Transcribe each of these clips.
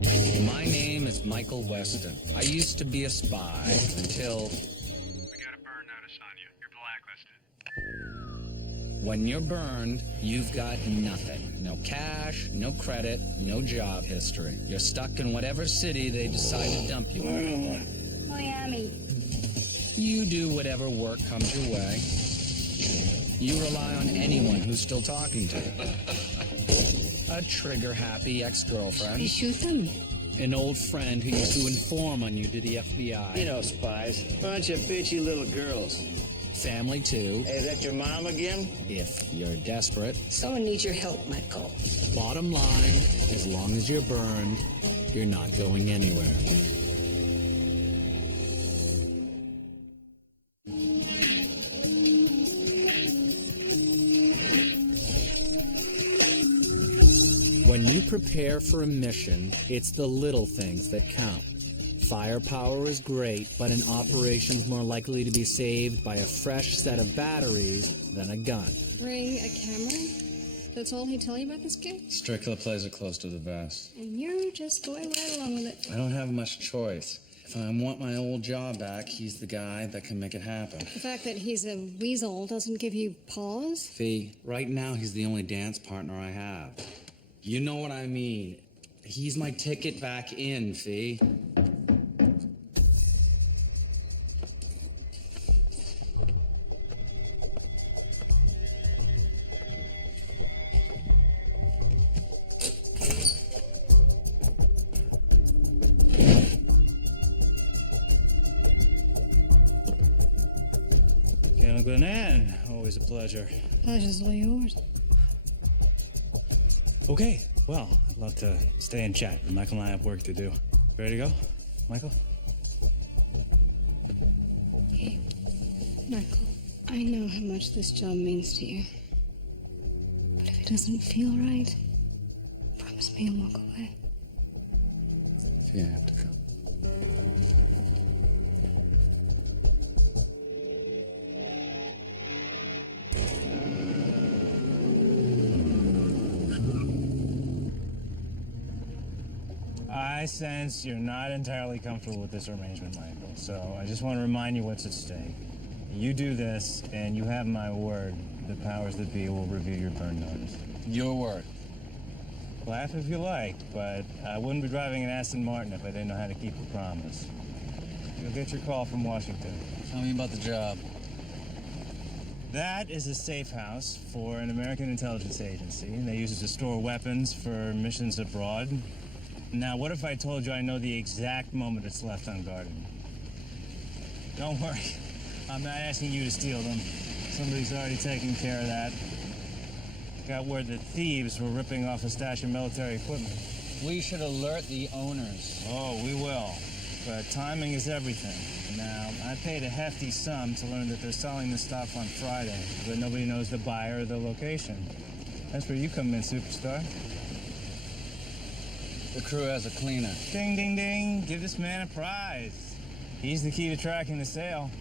My name is Michael Weston. I used to be a spy until... We got a burn notice on you. You're blacklisted. When you're burned, you've got nothing. No cash, no credit, no job history. You're stuck in whatever city they decide to dump you in. Miami. You do whatever work comes your way. You rely on anyone who's still talking to you. A trigger-happy ex-girlfriend. You shoot them. An old friend who used to inform on you to the FBI. You know spies. Bunch of bitchy little girls. Family, too, Hey, is that your mom again? if you're desperate. Someone needs your help, Michael. Bottom line, as long as you're burned, you're not going anywhere. When you prepare for a mission, it's the little things that count. Firepower is great, but an operation's more likely to be saved by a fresh set of batteries than a gun. Bring a camera? That's all he tell you about this kid? Strickler plays it close to the vest. And you're just going right along with it. I don't have much choice. If I want my old job back, he's the guy that can make it happen. The fact that he's a weasel doesn't give you pause? Fee, right now he's the only dance partner I have. You know what I mean. He's my ticket back in, Fee. Colonel Glenann, always a pleasure. Pleasure's all yours. Okay, well, I'd love to stay and chat, but Michael and I have work to do. Ready to go, Michael? Hey, Michael, I know how much this job means to you. But if it doesn't feel right, promise me you'll walk away. Fee, I have to go. I sense you're not entirely comfortable with this arrangement, Michael, so I just want to remind you what's at stake. You do this, and you have my word, the powers that be will review your burn notice. Your word. Laugh if you like, but I wouldn't be driving an Aston Martin if I didn't know how to keep a promise. You'll get your call from Washington. Tell me about the job. That is a safe house for an American intelligence agency, and they use it to store weapons for missions abroad. Now, what if I told you I know the exact moment it's left unguarded? Don't worry. I'm not asking you to steal them. Somebody's already taken care of that. Got word that thieves were ripping off a stash of military equipment. We should alert the owners. Oh, we will. But timing is everything. Now, I paid a hefty sum to learn that they're selling this stuff on Friday, but nobody knows the buyer or the location. That's where you come in, superstar. The crew has a cleaner. Ding, ding, ding. Give this man a prize. He's the key to tracking the sale.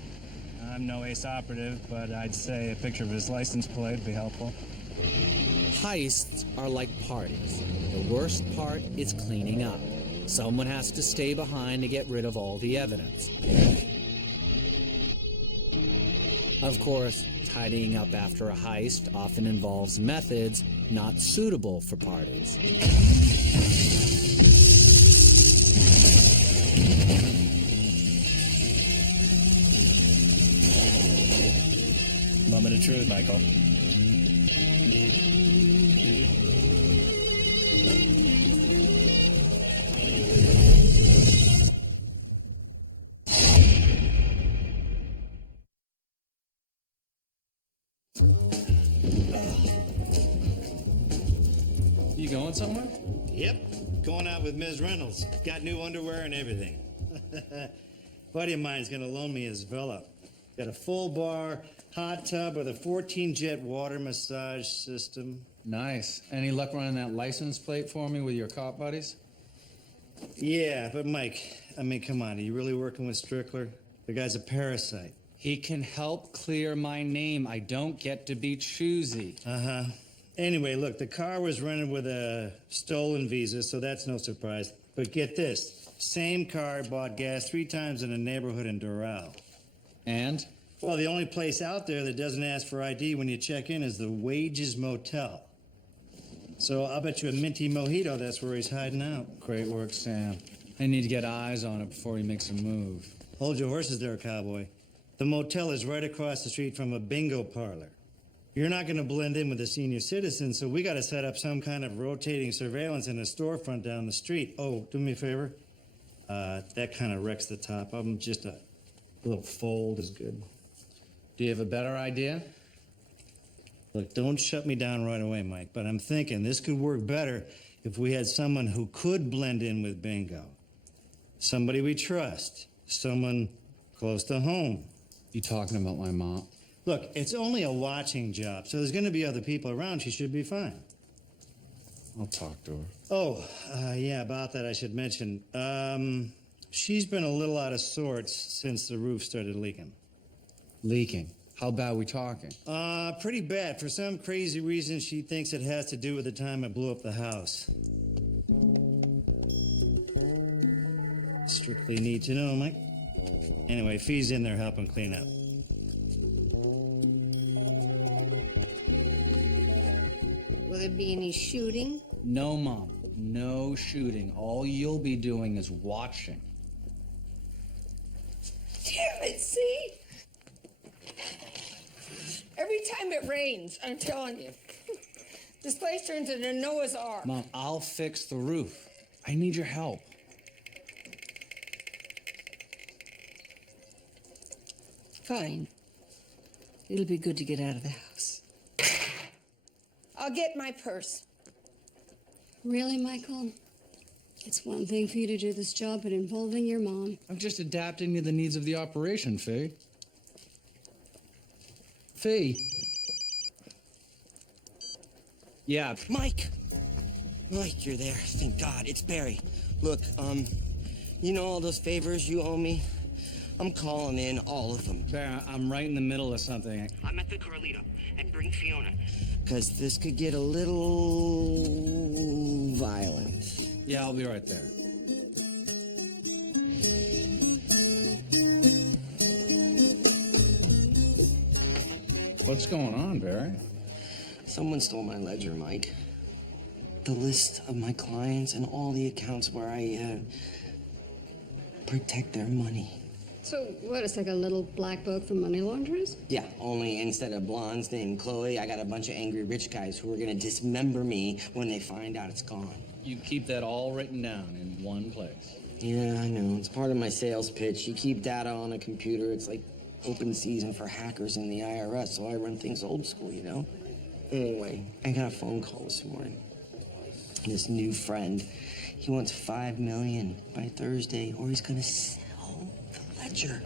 I'm no ace operative, but I'd say a picture of his license plate would be helpful. Heists are like parties. The worst part is cleaning up. Someone has to stay behind to get rid of all the evidence. Of course, tidying up after a heist often involves methods not suitable for parties. Moment of truth, Michael. You going somewhere? Yep. Going out with Ms. Reynolds. Got new underwear and everything. Buddy of mine's gonna loan me his villa. Got a full bar, hot tub with a 14-jet water massage system. Nice. Any luck running that license plate for me with your cop buddies? Yeah, but Mike, I mean, come on, are you really working with Strickler? The guy's a parasite. He can help clear my name. I don't get to be choosy. Uh-huh. Anyway, look, the car was rented with a stolen Visa, so that's no surprise. But get this, same car bought gas 3 times in a neighborhood in Doral. And? Well, the only place out there that doesn't ask for ID when you check in is the Wages Motel. So I'll bet you a minty mojito that's where he's hiding out. Great work, Sam. I need to get eyes on it before he makes a move. Hold your horses there, cowboy. The motel is right across the street from a bingo parlor. You're not going to blend in with the senior citizens, so we got to set up some kind of rotating surveillance in a storefront down the street. Oh, do me a favor. That kind of wrecks the top. Just a little fold is good. Do you have a better idea? Look, don't shut me down right away, Mike, but I'm thinking this could work better if we had someone who could blend in with bingo. Somebody we trust. Someone close to home. You talking about my mom? Look, it's only a watching job, so there's going to be other people around. She should be fine. I'll talk to her. Oh, yeah, about that I should mention. She's been a little out of sorts since the roof started leaking. Leaking? How bad we talking? Pretty bad. For some crazy reason, she thinks it has to do with the time I blew up the house. Strictly need to know, Mike. Anyway, Fee's in there helping clean up. Will there be any shooting? No, Mom. No shooting. All you'll be doing is watching. Damn it, see? Every time it rains, I'm telling you. This place turns into Noah's Ark. Mom, I'll fix the roof. I need your help. Fine. It'll be good to get out of the house. I'll get my purse. Really, Michael? It's one thing for you to do this job, but involving your mom. I'm just adapting to the needs of the operation, Fee. Fee? Yeah. Mike! Mike, you're there. Thank God. It's Barry. Look, you know all those favors you owe me? I'm calling in all of them. Barry, I'm right in the middle of something. I'm at the Carlito, and bring Fiona. Because this could get a little violent. Yeah, I'll be right there. What's going on, Barry? Someone stole my ledger, Mike. The list of my clients and all the accounts where I, protect their money. So, what, it's like a little black book for money launderers? Yeah, only instead of blondes named Chloe, I got a bunch of angry rich guys who are gonna dismember me when they find out it's gone. You keep that all written down in one place. Yeah, I know. It's part of my sales pitch. You keep data on a computer. It's like open season for hackers in the IRS, so I run things old school, you know? Anyway, I got a phone call this morning. This new friend, he wants $5 million by Thursday, or he's gonna sell the ledger.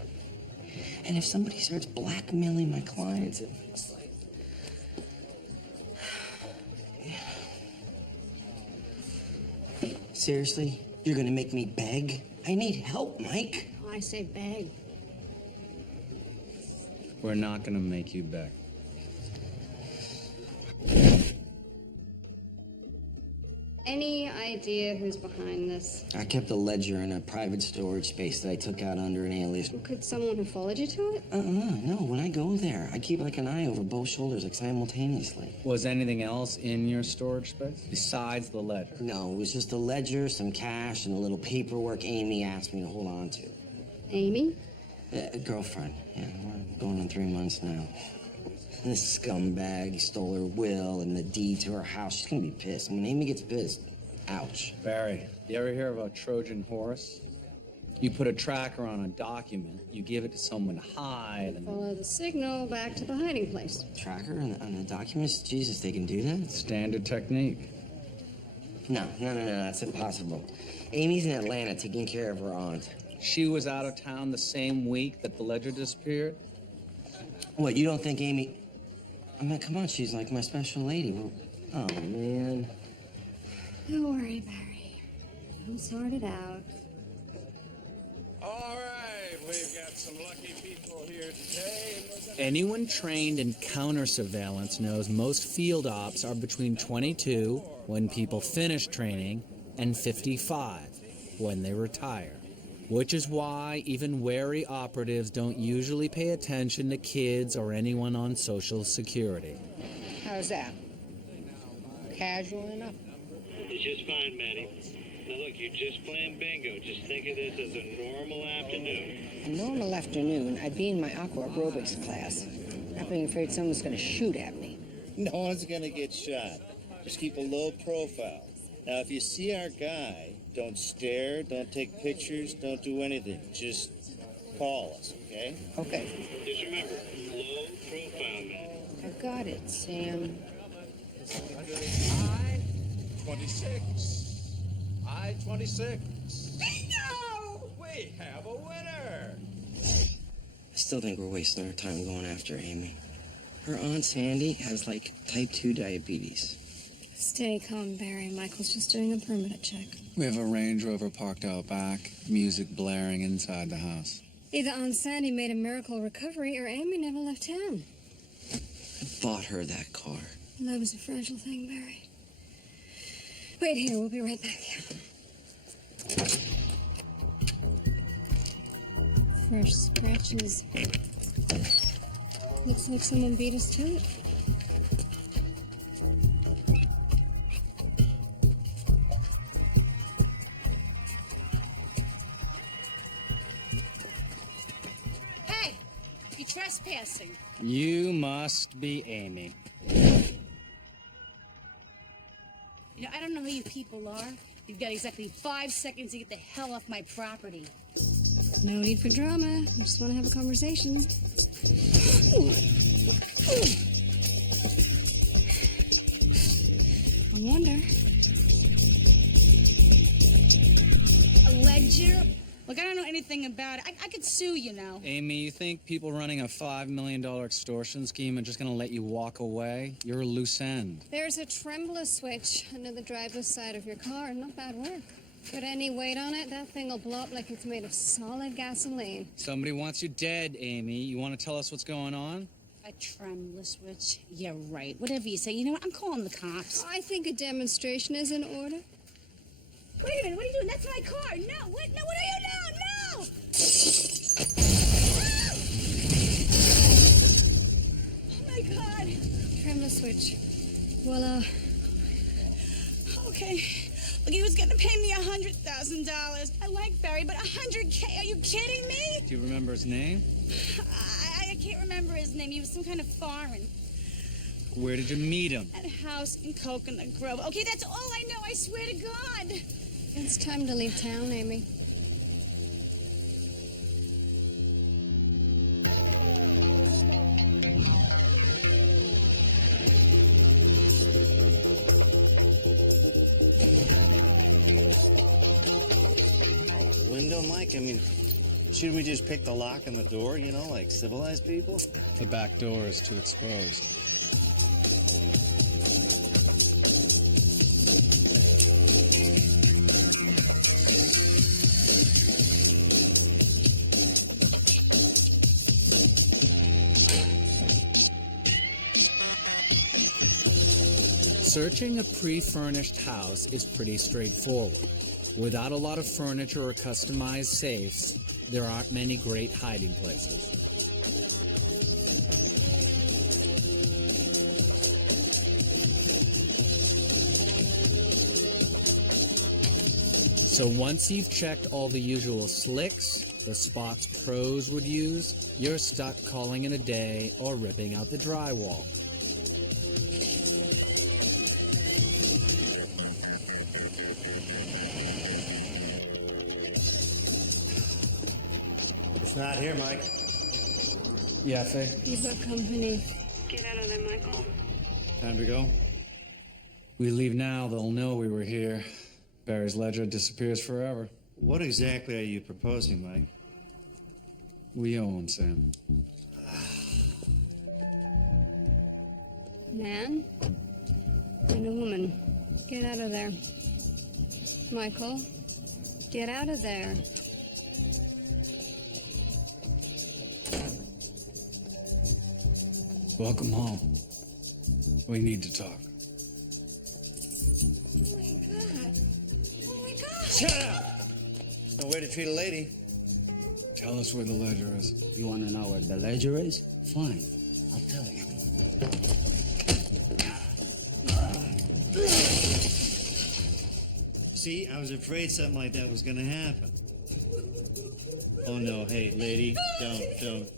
And if somebody starts blackmailing my clients, it's like... Seriously? You're gonna make me beg? I need help, Mike. I say beg. We're not gonna make you beg. Any idea who's behind this? I kept a ledger in a private storage space that I took out under an alias. Could someone who followed you to it? No, when I go there, I keep like an eye over both shoulders, like simultaneously. Was anything else in your storage space besides the ledger? No, it was just a ledger, some cash, and a little paperwork Amy asked me to hold on to. Amy? A girlfriend. Yeah, we're going on 3 months now. This scumbag, he stole her will and the deed to her house. She's gonna be pissed. And when Amy gets pissed, ouch. Barry, you ever hear of a Trojan horse? You put a tracker on a document, you give it to someone to hide, and Follow the signal back to the hiding place. Tracker on the documents? Jesus, they can do that? standard technique. No, that's impossible. Amy's in Atlanta taking care of her aunt. She was out of town the same week that the ledger disappeared. What, you don't think Amy... I mean, come on, she's like my special lady. Oh, man. Don't worry, Barry. We'll sort it out. All right, We've got some lucky people here today. Anyone trained in counter surveillance knows most field ops are between 22, when people finish training, and 55, when they retire. Which is why even wary operatives don't usually pay attention to kids or anyone on Social Security. How's that? Casual enough? It's just fine, Maddie. Now look, you're just playing bingo. Just think of this as a normal afternoon. A normal afternoon, I'd be in my aqua aerobics class. Not being afraid someone's gonna shoot at me. No one's gonna get shot. Just keep a low profile. Now, if you see our guy, don't stare, don't take pictures, don't do anything. Just call us, okay? Okay, Just remember, low profile, man. I got it, Sam. I-26. I-26. Bingo! We have a winner! I still think we're wasting our time going after Amy. Her Aunt Sandy has, like, type 2 diabetes. Stay calm, Barry. Michael's just doing a perimeter check. We have a Range Rover parked out back, music blaring inside the house. Either Aunt Sandy made a miracle recovery or Amy never left town. I bought her that car. Love is a fragile thing, Barry. Wait here, we'll be right back. Fresh scratches. Looks like someone beat us to it. Hey! You're trespassing. You must be Amy. You know, I don't know who you people are. You've got exactly 5 seconds to get the hell off my property. No need for drama. We just want to have a conversation. I wonder. A ledger? Look, I don't know anything about it. I could sue, you know. Amy, you think people running a $5 million extortion scheme are just going to let you walk away? You're a loose end. There's a trembler switch under the driver's side of your car. Not bad work. Put any weight on it, that thing will blow up like it's made of solid gasoline. Somebody wants you dead, Amy. You want to tell us what's going on? A trembler switch? Yeah, right. Whatever you say. You know what? I'm calling the cops. I think a demonstration is in order. Wait a minute. What are you doing? That's my car. No. What? No, what are you doing? No! Oh, my God. Trembler switch. Voila. Okay. Look, he was going to pay me $100,000. I like Barry, but $100K? Are you kidding me? Do you remember his name? I can't remember his name. He was some kind of foreign. Where did you meet him? At a house in Coconut Grove. Okay, that's all I know. I swear to God. It's time to leave town, Amy. Window, Mike? I mean, shouldn't we just pick the lock on the door, you know, like civilized people? The back door is too exposed. Searching a pre-furnished house is pretty straightforward. Without a lot of furniture or customized safes, there aren't many great hiding places. So once you've checked all the usual slicks, the spots pros would use, you're stuck calling it a day or ripping out the drywall. It's not here, Mike. Yeah, Faye? You've got company. Get out of there, Michael. Time to go? We leave now, they'll know we were here. Barry's ledger disappears forever. What exactly are you proposing, Mike? We owe him, Sam. Man and a woman. Get out of there. Michael, get out of there. Welcome home. We need to talk. Oh my God. Oh my God. Shut up! No way to treat a lady. Tell us where the ledger is. You want to know where the ledger is? Fine, I'll tell you. See, I was afraid something like that was gonna happen. Oh no, hey, lady,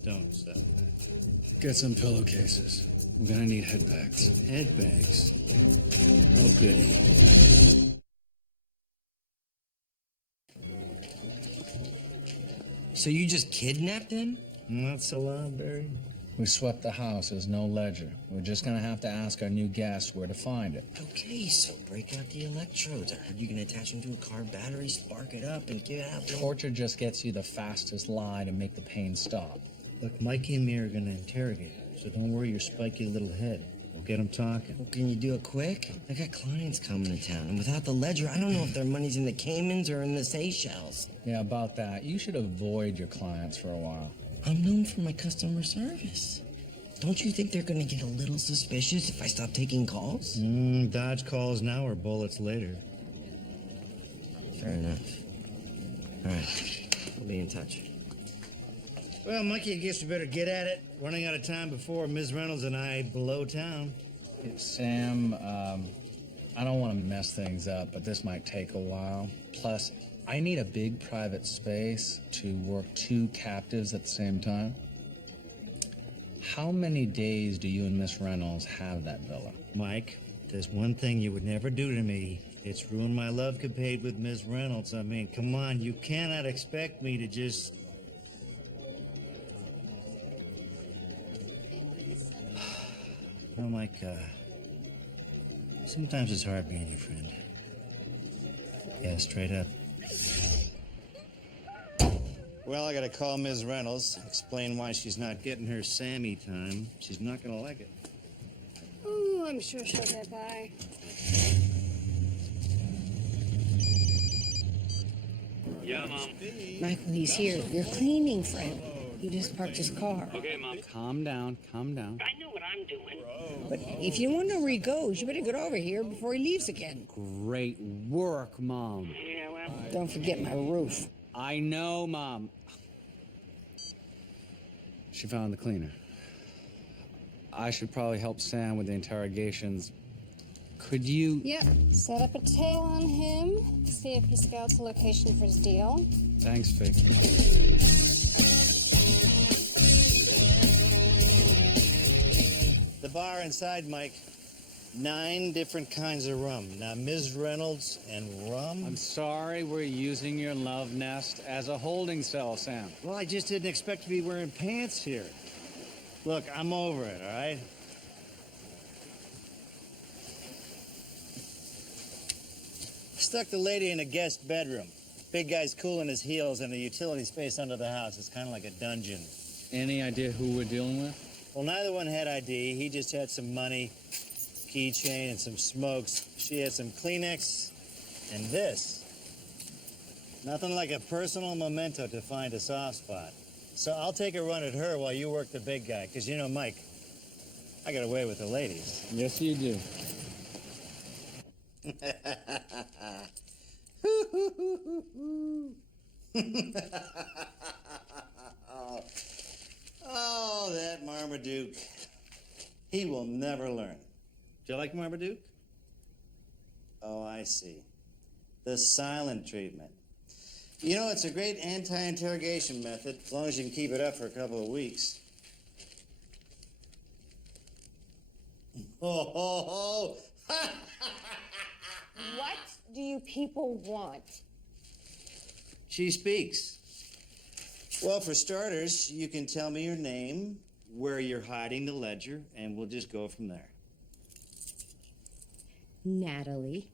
don't stop. Get some pillowcases. We're gonna need head bags. Head bags? Oh, goody. So you just kidnapped him? Not so loud, Barry. We swept the house. There's no ledger. We're just gonna have to ask our new guest where to find it. Okay, so break out the electrodes. I heard you can attach them to a car battery, spark it up, and get out. Torture just gets you the fastest lie to make the pain stop. Look, Mikey and me are gonna interrogate him, so don't worry your spiky little head. We'll get him talking. Well, can you do it quick? I got clients coming to town, and without the ledger, I don't know if their money's in the Caymans or in the Seychelles. Yeah, about that. You should avoid your clients for a while. I'm known for my customer service. Don't you think they're gonna get a little suspicious if I stop taking calls? Dodge calls now or bullets later. Fair enough. All right, I'll be in touch. Well, Mikey, I guess we better get at it. Running out of time before Ms. Reynolds and I blow town. Sam, I don't want to mess things up, but this might take a while. Plus, I need a big private space to work 2 captives at the same time. How many days do you and Miss Reynolds have that villa? Mike, there's one thing you would never do to me. It's ruin my love capade with Ms. Reynolds. I mean, come on, you cannot expect me to just... You know, Mike, sometimes it's hard being your friend. Yeah, straight up. Well, I gotta call Ms. Reynolds, explain why she's not getting her Sammy time. She's not gonna like it. Oh, I'm sure she'll get by. Yeah, Mom. Michael, he's here. Your cleaning friend. He just parked his car. Okay, Mom. Calm down, calm down. I know what I'm doing. But if you want to know where he goes, you better get over here before he leaves again. Great work, Mom. Yeah, well... Don't forget my roof. I know, Mom. She found the cleaner. I should probably help Sam with the interrogations. Could you... Yep. Set up a tail on him. See if he scouts a location for his deal. Thanks, Fig. The bar inside, Mike. 9 different kinds of rum. Now, Ms. Reynolds and rum? I'm sorry we're using your love nest as a holding cell, Sam. Well, I just didn't expect to be wearing pants here. Look, I'm over it, all right? Stuck the lady in a guest bedroom. Big guy's cooling his heels in the utility space under the house. It's kind of like a dungeon. Any idea who we're dealing with? Well, neither one had ID. He just had some money, keychain, and some smokes. She had some Kleenex and this. Nothing like a personal memento to find a soft spot. So I'll take a run at her while you work the big guy. Because, you know, Mike, I got away with the ladies. Yes, you do. Oh, that Marmaduke. He will never learn. Do you like Marmaduke? Oh, I see. The silent treatment. You know, it's a great anti-interrogation method, as long as you can keep it up for a couple of weeks. Oh, oh, oh. What do you people want? She speaks. Well, for starters, you can tell me your name, where you're hiding the ledger, and we'll just go from there. Natalie,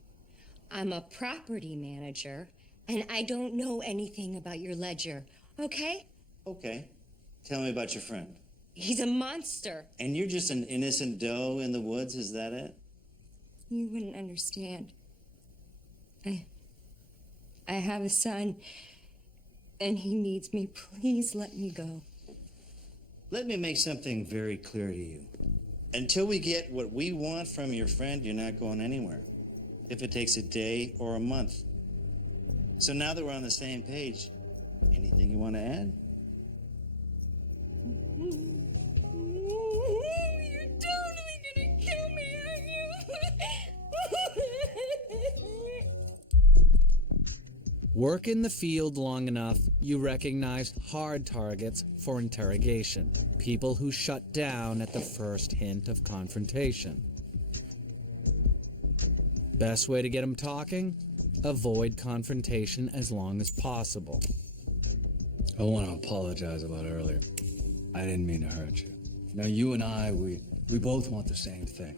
I'm a property manager, and I don't know anything about your ledger, okay? Okay. Tell me about your friend. He's a monster. And you're just an innocent doe in the woods, is that it? You wouldn't understand. I have a son, and he needs me. Please let me go. Let me make something very clear to you. Until we get what we want from your friend, you're not going anywhere. If it takes a day or a month. So now that we're on the same page, anything you want to add? You're totally gonna kill me, aren't you? Work in the field long enough, you recognize hard targets for interrogation. People who shut down at the first hint of confrontation. Best way to get them talking? Avoid confrontation as long as possible. I want to apologize about earlier. I didn't mean to hurt you. Now, you and I, we both want the same thing.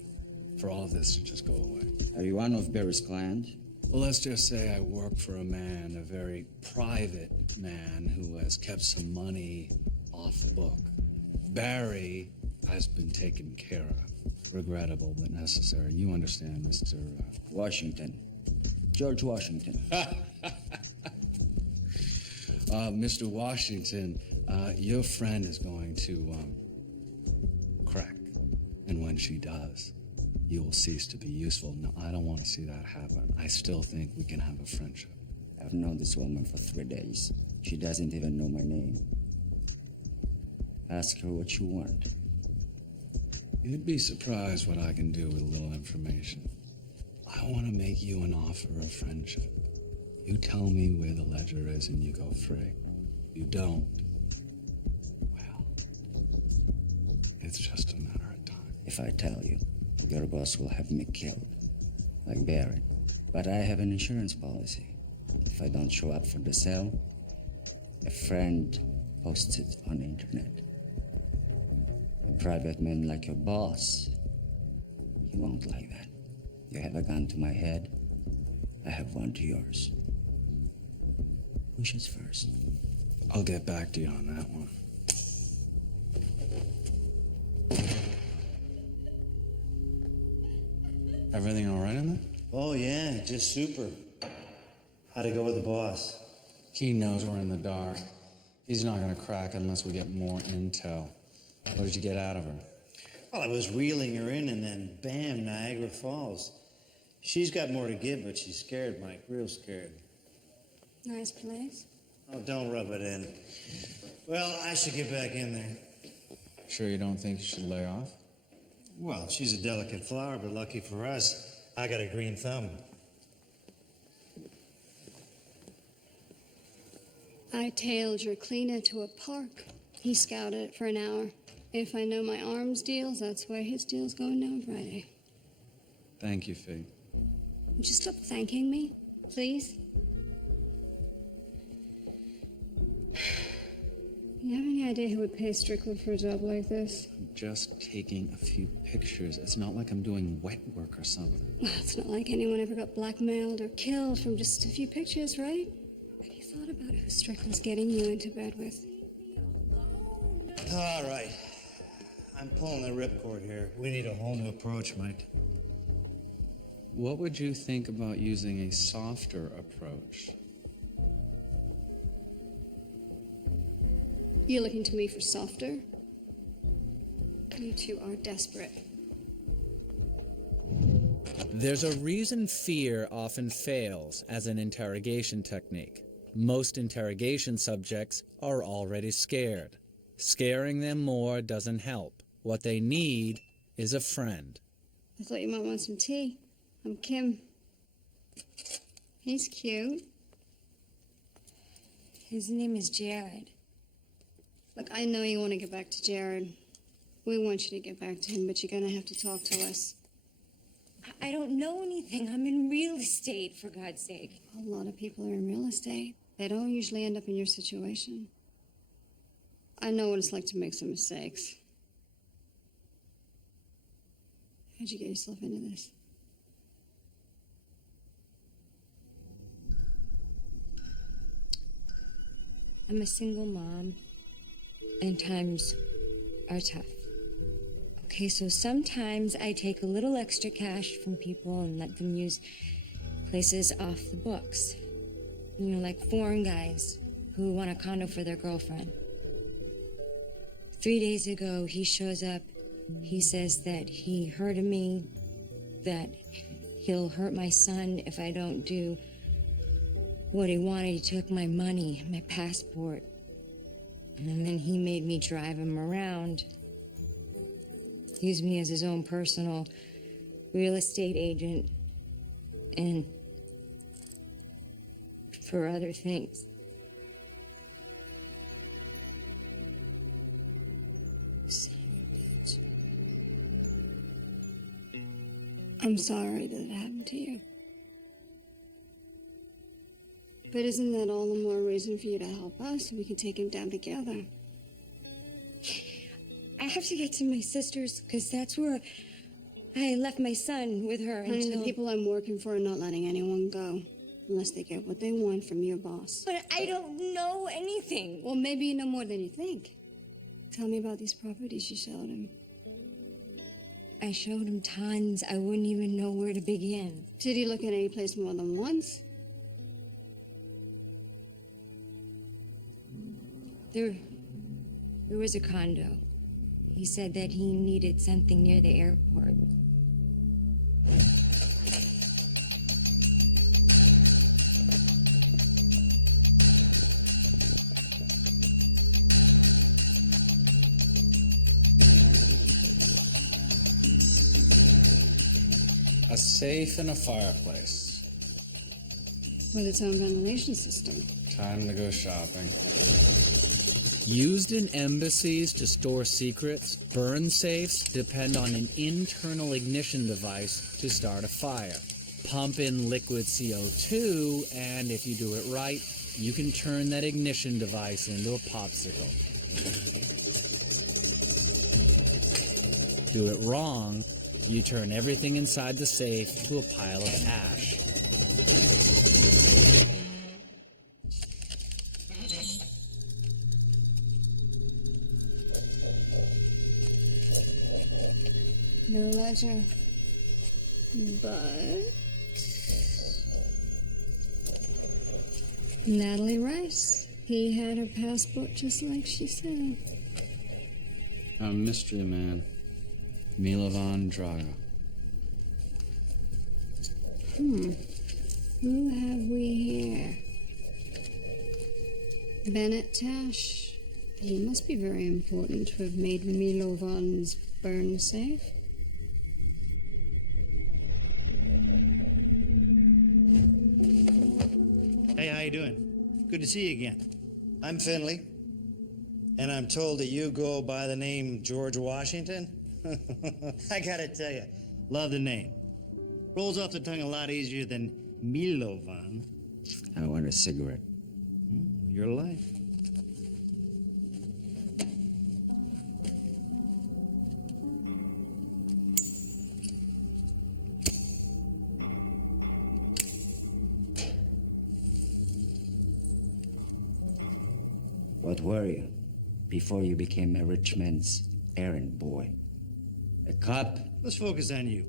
For all of this to just go away. Are you one of Barry's clients? Well, let's just say I work for a man, a very private man who has kept some money off book. Barry has been taken care of. Regrettable, but necessary. You understand, Mr. Washington. George Washington. Mr. Washington, your friend is going to crack. And when she does, you will cease to be useful. No, I don't want to see that happen. I still think we can have a friendship. I've known this woman for 3 days. She doesn't even know my name. Ask her what you want. You'd be surprised what I can do with a little information. I want to make you an offer of friendship. You tell me where the ledger is and you go free. You don't. Well, it's just a matter of time. If I tell you, your boss will have me killed, like Barry. But I have an insurance policy. If I don't show up for the sale, a friend posts it on the internet. A private man like your boss, he won't like that. You have a gun to my head, I have one to yours. Who shoots first? I'll get back to you on that one. Everything all right in there? Oh, yeah, just super. How'd it go with the boss? He knows we're in the dark. He's not gonna crack unless we get more intel. What did you get out of her? Well, I was reeling her in, and then bam, Niagara Falls. She's got more to give, but she's scared, Mike, real scared. Nice place. Oh, don't rub it in. Well, I should get back in there. Sure you don't think you should lay off? Well, she's a delicate flower, but lucky for us, I got a green thumb. I tailed your cleaner to a park. He scouted it for an hour. If I know my arms deals, that's where his deal's going down Friday. Thank you, Fee. Would you stop thanking me, please? You have any idea who would pay Strickland for a job like this? I'm just taking a few pictures. It's not like I'm doing wet work or something. Well, it's not like anyone ever got blackmailed or killed from just a few pictures, right? Have you thought about who Strickland's getting you into bed with? All right. I'm pulling the ripcord here. We need a whole new approach, Mike. What would you think about using a softer approach? You're looking to me for softer? You two are desperate. There's a reason fear often fails as an interrogation technique. Most interrogation subjects are already scared. Scaring them more doesn't help. What they need is a friend. I thought you might want some tea. I'm Kim. He's cute. His name is Jared. Look, I know you want to get back to Jared. We want you to get back to him, but you're gonna have to talk to us. I don't know anything. I'm in real estate, for God's sake. A lot of people are in real estate. They don't usually end up in your situation. I know what it's like to make some mistakes. How'd you get yourself into this? I'm a single mom, and times are tough. Okay, so sometimes I take a little extra cash from people and let them use places off the books. You know, like foreign guys who want a condo for their girlfriend. 3 days ago, he shows up. He says that he heard of me, that he'll hurt my son if I don't do what he wanted. He took my money, my passport, and then he made me drive him around. Used me as his own personal real estate agent and for other things. Son of a bitch. I'm sorry that it happened to you. But isn't that all the more reason for you to help us so we can take him down together? I have to get to my sister's because that's where I left my son with her Honey, until... the people I'm working for are not letting anyone go unless they get what they want from your boss. But I don't know anything. Well, maybe you know more than you think. Tell me about these properties you showed him. I showed him tons. I wouldn't even know where to begin. Did he look at any place more than once? There was a condo. He said that he needed something near the airport. A safe and a fireplace. With its own ventilation system. Time to go shopping. Used in embassies to store secrets, burn safes depend on an internal ignition device to start a fire. Pump in liquid CO2, and if you do it right, you can turn that ignition device into a popsicle. Do it wrong, you turn everything inside the safe to a pile of ash. No ledger. But... Natalie Rice. He had her passport just like she said. A mystery man. Milovan Draga. Who have we here? Bennett Tash. He must be very important to have made Milovan's burn safe. Hey, how you doing? Good to see you again. I'm Finley, and I'm told that you go by the name George Washington. I gotta tell you, love the name. Rolls off the tongue a lot easier than Milovan. I want a cigarette. Your life. What were you before you became a rich man's errand boy? A cop? Let's focus on you.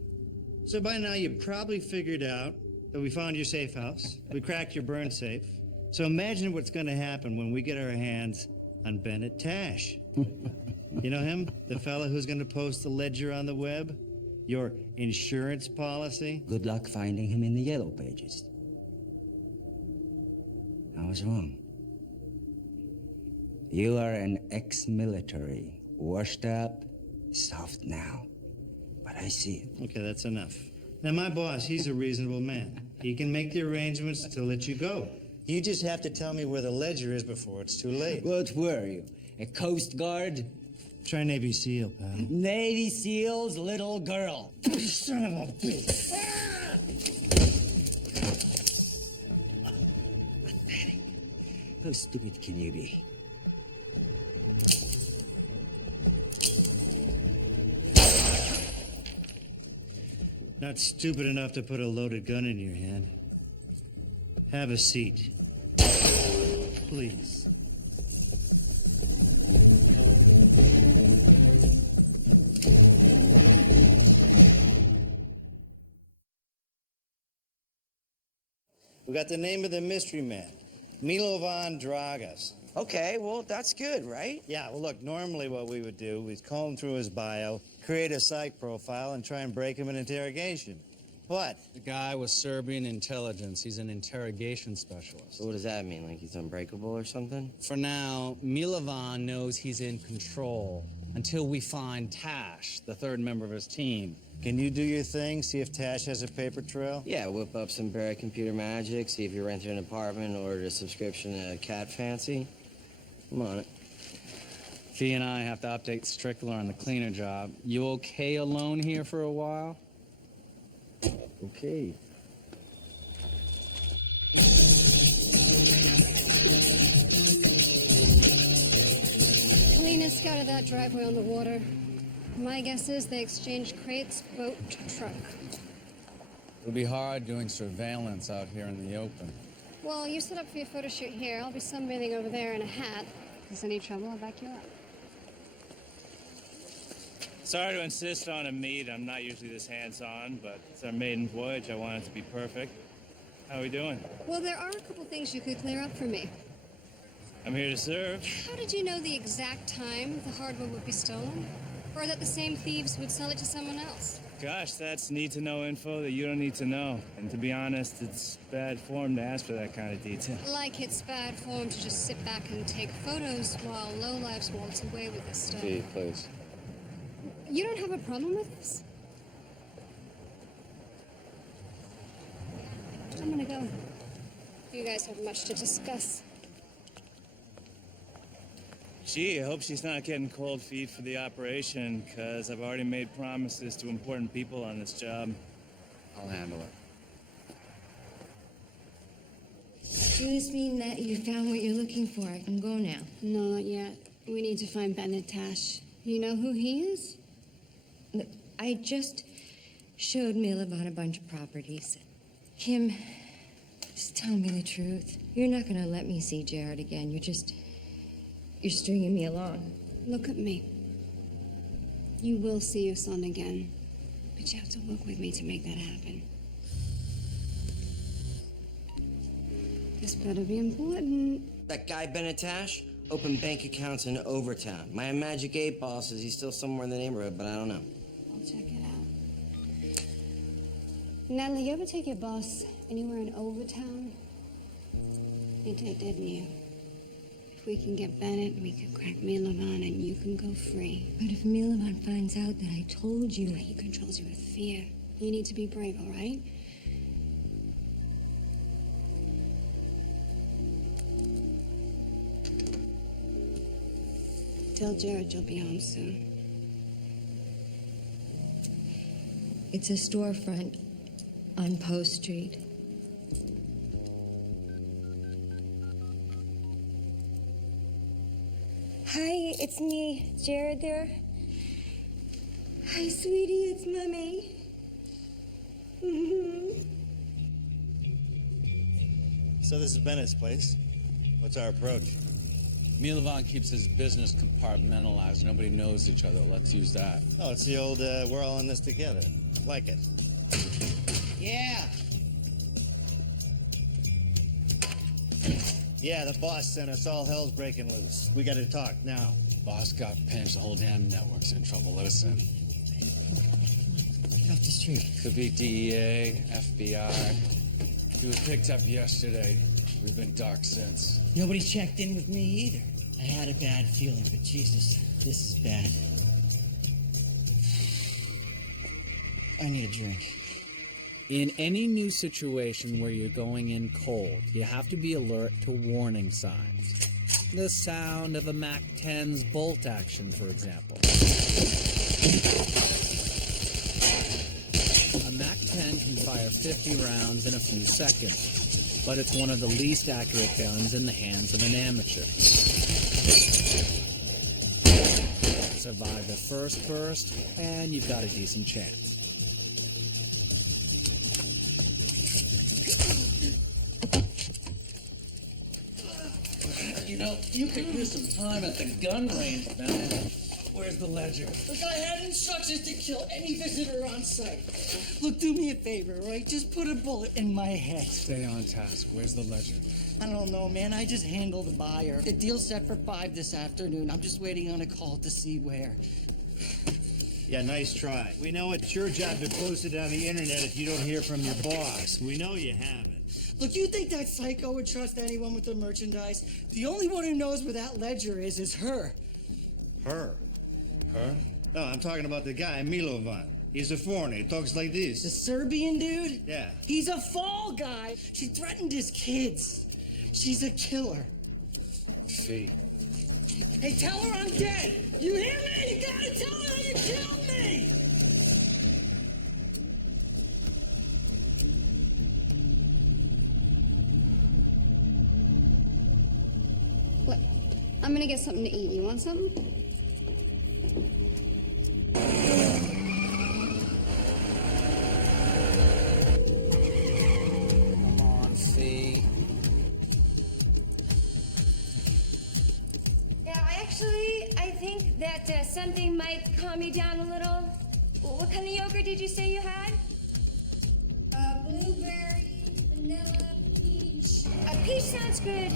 So by now you probably figured out that we found your safe house. We cracked your burn safe. So imagine what's going to happen when we get our hands on Bennett Tash. You know him? The fella who's going to post the ledger on the web? Your insurance policy? Good luck finding him in the yellow pages. I was wrong. You are an ex-military, washed up, soft now. But I see it. Okay, that's enough. Now, my boss, he's a reasonable man. He can make the arrangements to let you go. You just have to tell me where the ledger is before it's too late. What were you? A Coast Guard? Try Navy SEAL, pal. Navy SEAL's little girl. Son of a bitch. Pathetic. How stupid can you be? Not stupid enough to put a loaded gun in your hand. Have a seat. Please. We got the name of the mystery man, Milovan Dragas. Okay, well, that's good, right? Yeah, well, look, normally what we would do is comb through his bio, create a psych profile, and try and break him in interrogation. What? The guy was Serbian intelligence. He's an interrogation specialist. So what does that mean? Like he's unbreakable or something? For now, Milovan knows he's in control until we find Tash, the third member of his team. Can you do your thing, see if Tash has a paper trail? Yeah, whip up some Barrett computer magic, see if you rented an apartment, ordered a subscription to Cat Fancy. I'm on it. Fee and I have to update Strickler on the cleaner job. You okay alone here for a while? Okay. Lena scouted that driveway on the water. My guess is they exchanged crates, boat, truck. It'll be hard doing surveillance out here in the open. Well, you set up for your photo shoot here. I'll be sunbathing over there in a hat. If there's any trouble, I'll back you up. Sorry to insist on a meet. I'm not usually this hands-on, but it's our maiden voyage. I want it to be perfect. How are we doing? Well, there are a couple things you could clear up for me. I'm here to serve. How did you know the exact time the hardware would be stolen? Or that the same thieves would sell it to someone else? Gosh, that's need-to-know info that you don't need to know. And to be honest, it's bad form to ask for that kind of detail. Like it's bad form to just sit back and take photos while lowlifes waltz away with this stuff. Gee, please. You don't have a problem with this? I'm gonna go. You guys have much to discuss. Gee, I hope she's not getting cold feet for the operation, because I've already made promises to important people on this job. I'll handle it. Does this mean that you found what you're looking for? I can go now. No, not yet. We need to find Ben and Tash. You know who he is? Look, I just showed Milovan a bunch of properties. Kim, just tell me the truth. You're not gonna let me see Jared again. You're stringing me along. Look at me. You will see your son again. But you have to work with me to make that happen. This better be important. That guy Benetash opened bank accounts in Overtown. My Magic 8 Ball says he's still somewhere in the neighborhood, but I don't know. I'll check it out. Natalie, you ever take your boss anywhere in Overtown? You did, didn't you? If we can get Bennett, we can crack Milovan and you can go free. But if Milovan finds out that I told you... He controls you with fear. You need to be brave, all right? Tell Jared you'll be home soon. It's a storefront on Post Street. Hi, it's me. Jared there? Hi, sweetie, it's Mommy. So this is Bennett's place. What's our approach? Milovan keeps his business compartmentalized. Nobody knows each other. Let's use that. Oh, it's the old, we're all in this together. Like it. Yeah. Yeah, the boss sent us. All hell's breaking loose. We gotta talk now. Boss got pinched. The whole damn network's in trouble. Let us in. Get off the street. Could be DEA, FBI. He was picked up yesterday. We've been dark since. Nobody's checked in with me either. I had a bad feeling, but Jesus, this is bad. I need a drink. In any new situation where you're going in cold, you have to be alert to warning signs. The sound of a MAC-10's bolt action, for example. A MAC-10 can fire 50 rounds in a few seconds, but it's one of the least accurate guns in the hands of an amateur. Survive the first burst, and you've got a decent chance. You know, you could use some time at the gun range, man. Where's the ledger? Look, I had instructions to kill any visitor on site. Look, do me a favor, all right? Just put a bullet in my head. Stay on task. Where's the ledger? I don't know, man. I just handled the buyer. The deal's set for 5 this afternoon. I'm just waiting on a call to see where. Yeah, nice try. We know it's your job to post it on the internet if you don't hear from your boss. We know you haven't. Look, you think that psycho would trust anyone with their merchandise? The only one who knows where that ledger is her. Her? Her? No, I'm talking about the guy, Milovan. He's a foreigner. He talks like this. The Serbian dude? Yeah. He's a fall guy. She threatened his kids. She's a killer. Fee. Hey, tell her I'm dead. You hear me? You gotta tell her you killed me. Look, I'm gonna get something to eat. You want something? Come on, Fee. Yeah, I think that something might calm me down a little. What kind of yogurt did you say you had? Blueberry, vanilla, peach. Peach sounds good.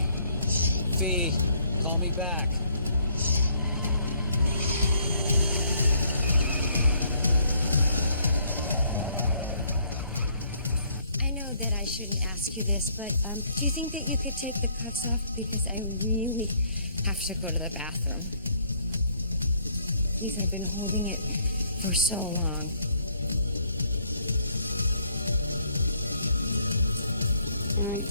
Fee, call me back. I know that I shouldn't ask you this, but do you think that you could take the cuffs off? Because I really have to go to the bathroom. Please, I've been holding it for so long. All right.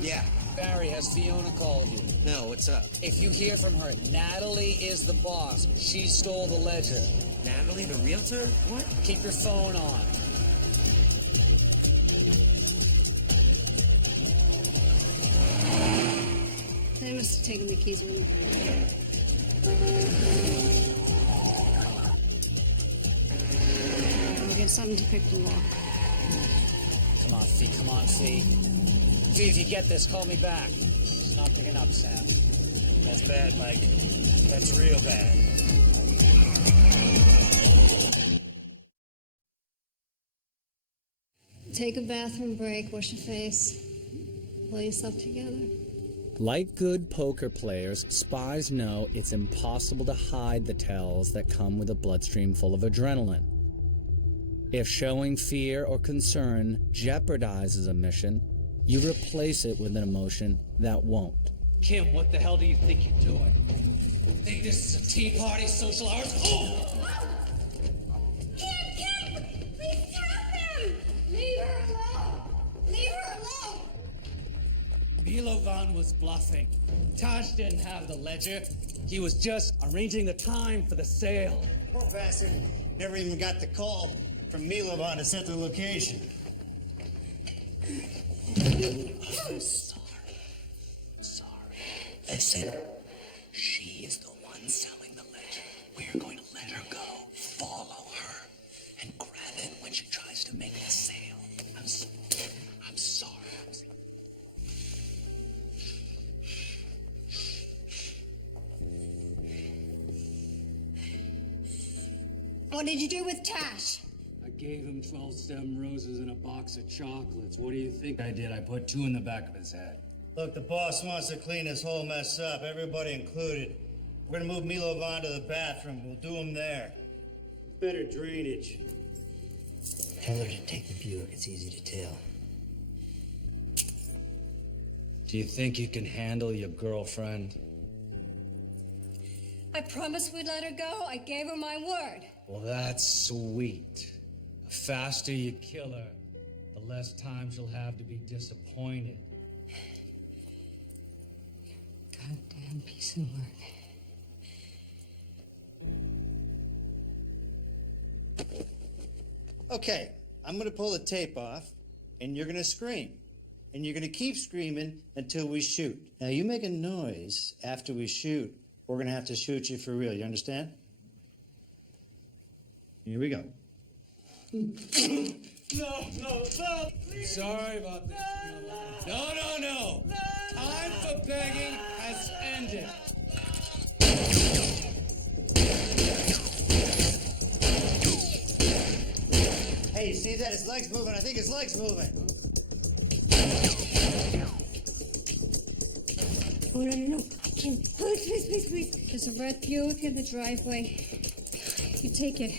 Yeah. Barry, has Fiona called you? No, what's up? If you hear from her, Natalie is the boss. She stole the ledger. Natalie, the realtor? What? Keep your phone on. They must have taken the keys with them. I'll get something to pick the lock. Come on, Fee. Come on, Fee. Fee, if you get this, call me back. It's not picking up, Sam. That's bad, Mike. That's real bad. Take a bathroom break, wash your face, pull yourself together. Like good poker players, spies know it's impossible to hide the tells that come with a bloodstream full of adrenaline. If showing fear or concern jeopardizes a mission, you replace it with an emotion that won't. Kim, what the hell do you think you're doing? Think this is a tea party, social hours? Oh! Kim! Please stop him! Leave her alone! Leave her alone! Milovan was bluffing. Taj didn't have the ledger. He was just arranging the time for the sale. Poor bastard never even got the call from Milovan to set the location. I'm sorry. Listen, she is the one selling the ledger. We're going to let her go, follow her, and grab it when she tries to make the sale. I'm sorry. What did you do with Tash? I gave him 12 stem roses and a box of chocolates. What do you think I did? I put 2 in the back of his head. Look, the boss wants to clean this whole mess up, everybody included. We're gonna move Milovan to the bathroom. We'll do him there. Better drainage. Tell her to take the Buick. It's easy to tell. Do you think you can handle your girlfriend? I promised we'd let her go. I gave her my word. Well, that's sweet. The faster you kill her, the less time she'll have to be disappointed. Goddamn piece of work. Okay, I'm gonna pull the tape off, and you're gonna scream. And you're gonna keep screaming until we shoot. Now, you make a noise after we shoot, we're gonna have to shoot you for real. You understand? Here we go. No, please. Sorry about this. No. Time for begging has ended. Hey, you see that? His leg's moving. I think his leg's moving. Oh, no. I can't. Please. There's a red Buick in the driveway. You take it.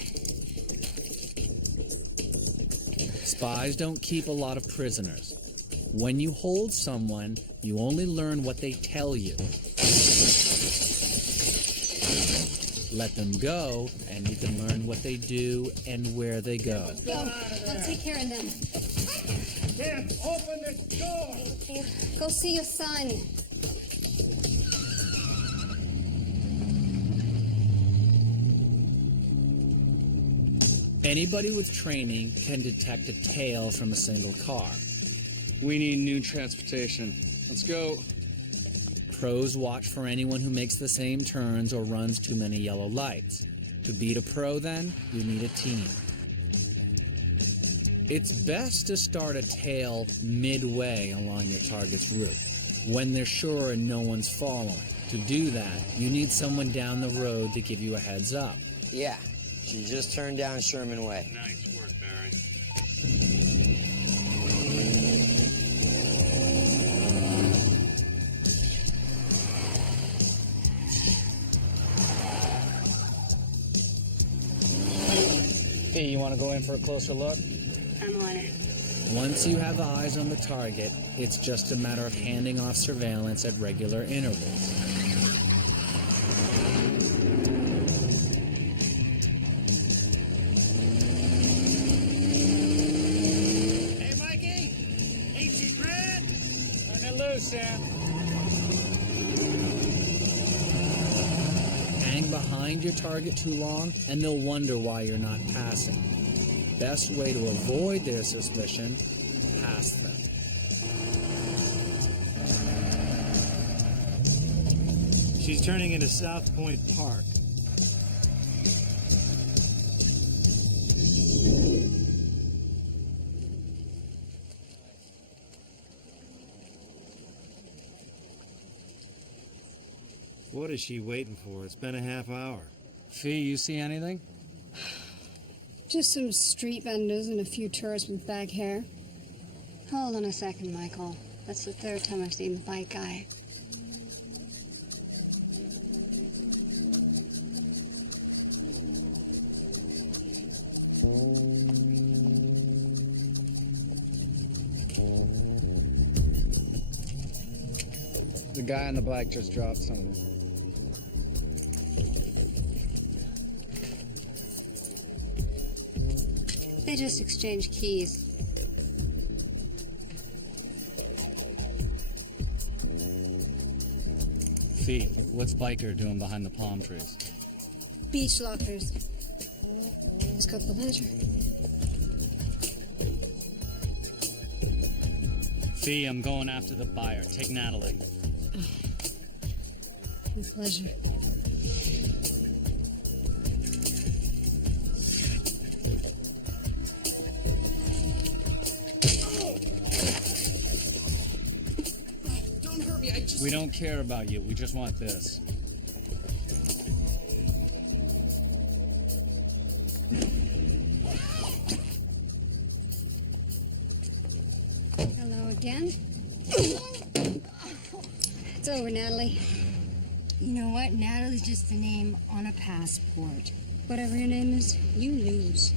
Spies don't keep a lot of prisoners. When you hold someone, you only learn what they tell you. Let them go, and you can learn what they do and where they go. Go. I'll take care of them. Jim, open the door! Go see your son. Anybody with training can detect a tail from a single car. We need new transportation. Let's go. Pros watch for anyone who makes the same turns or runs too many yellow lights. To beat a pro, then, you need a team. It's best to start a tail midway along your target's route, when they're sure and no one's following. To do that, you need someone down the road to give you a heads up. Yeah, she just turned down Sherman Way. Nice work, Barry. Hey, you want to go in for a closer look? I'm on it. Once you have eyes on the target, it's just a matter of handing off surveillance at regular intervals. Hey, Mikey! 18 grand? Turn it loose, Sam. Hang behind your target too long, and they'll wonder why you're not passing. Best way to avoid their suspicion, pass them. She's turning into South Point Park. What is she waiting for? It's been a half hour. Fee, you see anything? Just some street vendors and a few tourists with bag hair. Hold on a second, Michael. That's the third time I've seen the bike guy. The guy on the bike just dropped something. They just exchanged keys. Fee, what's Biker doing behind the palm trees? Beach lockers. He's got the ledger. Fee, I'm going after the buyer. Take Natalie. My pleasure. We don't care about you. We just want this. Hello again. It's over, Natalie. You know what? Natalie's just a name on a passport. Whatever your name is, You lose.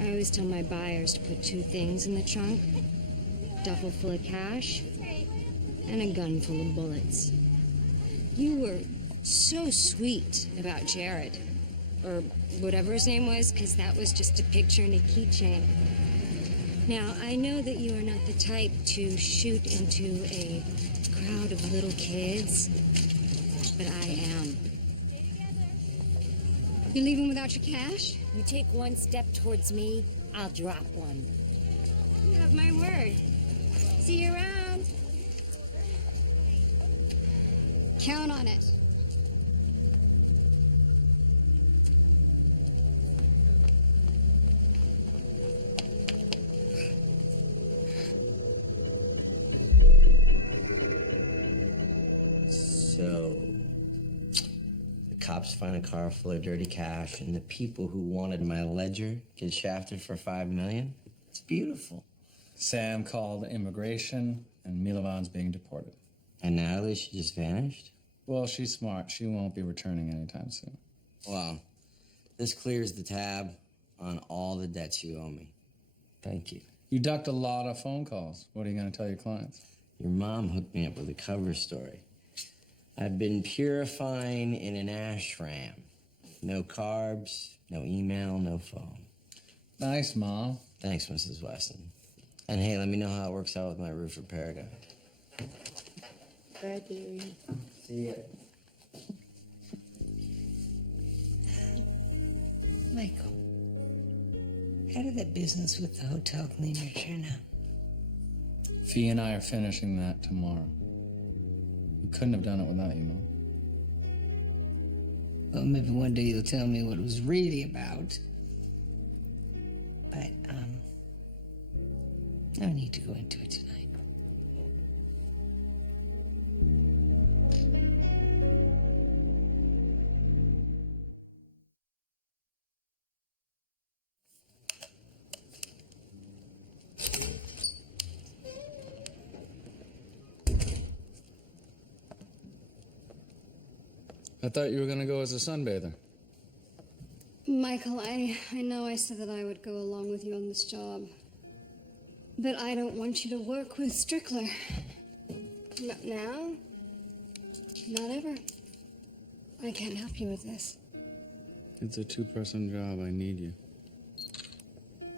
I always tell my buyers to put two things in the trunk. Duffel full of cash and a gun full of bullets. You were so sweet about Jared, or whatever his name was, because that was just a picture and a keychain. Now, I know that you are not the type to shoot into a crowd of little kids, but I am. you leaving without your cash? You take one step towards me, I'll drop one. You have my word. See you around. Count on it. cops find a car full of dirty cash, and the people who wanted my ledger get shafted for $5 million. It's beautiful. Sam called immigration, and Milovan's being deported. And Natalie, she just vanished? Well, she's smart. She won't be returning anytime soon. Well, this clears the tab on all the debts you owe me. Thank you. You ducked a lot of phone calls. What are you going to tell your clients? Your mom hooked me up with a cover story. I've been purifying in an ashram. No carbs, no email, no phone. Nice, Mom. Thanks, Mrs. Wesson. And hey, let me know how it works out with my roof repair guy. Bye, dearie. See ya. Michael, how did that business with the hotel cleaner turn out? Fee and I are finishing that tomorrow. We couldn't have done it without you, Mom. Well, maybe one day you'll tell me what it was really about. But, no need to go into it tonight. I thought you were going to go as a sunbather. Michael, I know I said that I would go along with you on this job. But I don't want you to work with Strickler. Not now. Not ever. I can't help you with this. It's a two-person job. I need you.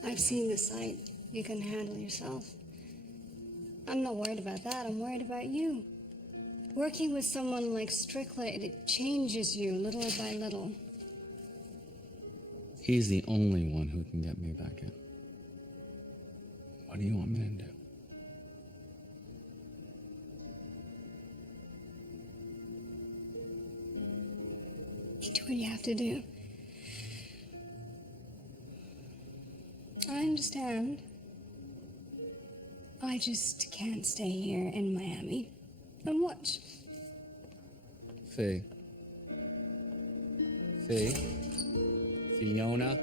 I've seen the site. You can handle yourself. I'm not worried about that. I'm worried about you. Working with someone like Strickler, it changes you little by little. He's the only one who can get me back in. What do you want me to do? You do what you have to do. I understand. I just can't stay here in Miami and watch. Fee. Fiona.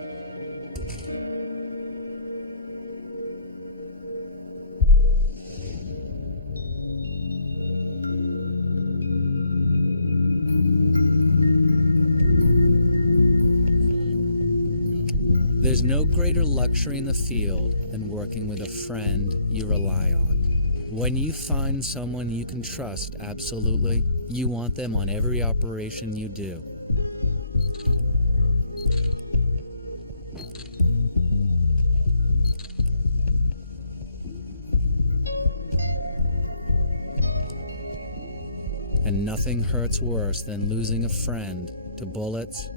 There's no greater luxury in the field than working with a friend you rely on. When you find someone you can trust absolutely, you want them on every operation you do. And nothing hurts worse than losing a friend to bullets,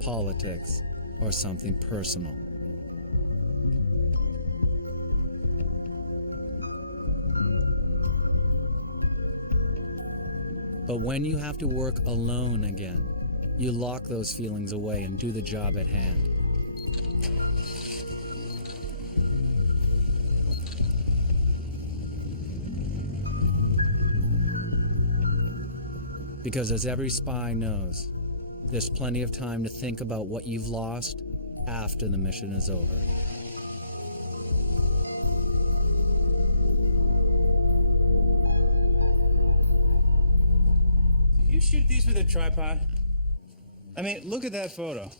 politics, or something personal. But when you have to work alone again, you lock those feelings away and do the job at hand. Because as every spy knows, there's plenty of time to think about what you've lost after the mission is over. Do you shoot these with a tripod? I mean, look at that photo.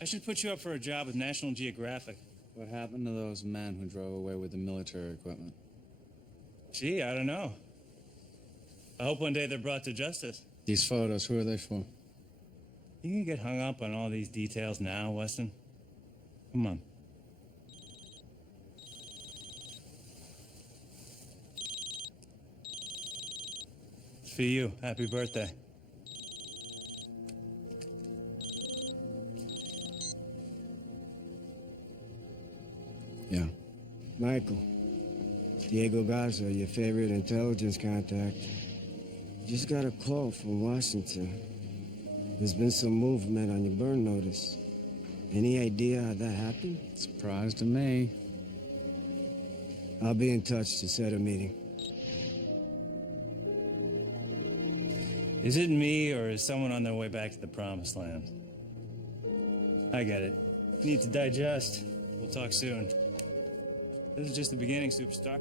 I should put you up for a job with National Geographic. What happened to those men who drove away with the military equipment? Gee, I don't know. I hope one day they're brought to justice. These photos, who are they for? You can get hung up on all these details now, Weston. Come on. It's for you. Happy birthday. Yeah. Michael, Diego Garza, your favorite intelligence contact, just got a call from Washington. There's been some movement on your burn notice. Any idea how that happened? Surprise to me. I'll be in touch to set a meeting. Is it me, or is someone on their way back to the promised land? I get it. Need to digest. We'll talk soon. This is just the beginning, superstar.